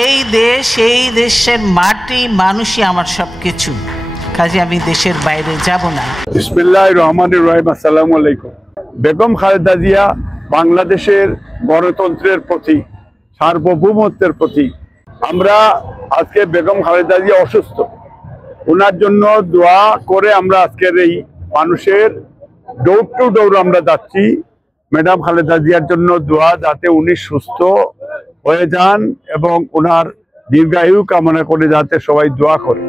এই দেশ, এই দেশের মাটি, মানুষই আমার সবকিছু, কাজে আমি দেশের বাইরে যাব না। বিসমিল্লাহির রহমানির রহিম। আসসালামু আলাইকুম। বেগম খালেদা জিয়া বাংলাদেশের গণতন্ত্রের প্রতীক, সার্বভৌমত্বের প্রতীক। আমরা আজকে বেগম খালেদা জিয়া অসুস্থ, ওনার জন্য দোয়া করে আমরা আজকের এই মানুষের ডোর টু ডোর আমরা যাচ্ছি। ম্যাডাম খালেদা জিয়ার জন্য দোয়া, যাতে উনি সুস্থ হয়ে যান এবং ওনার দীর্ঘায়ু কামনা করে যাতে সবাই দোয়া করে।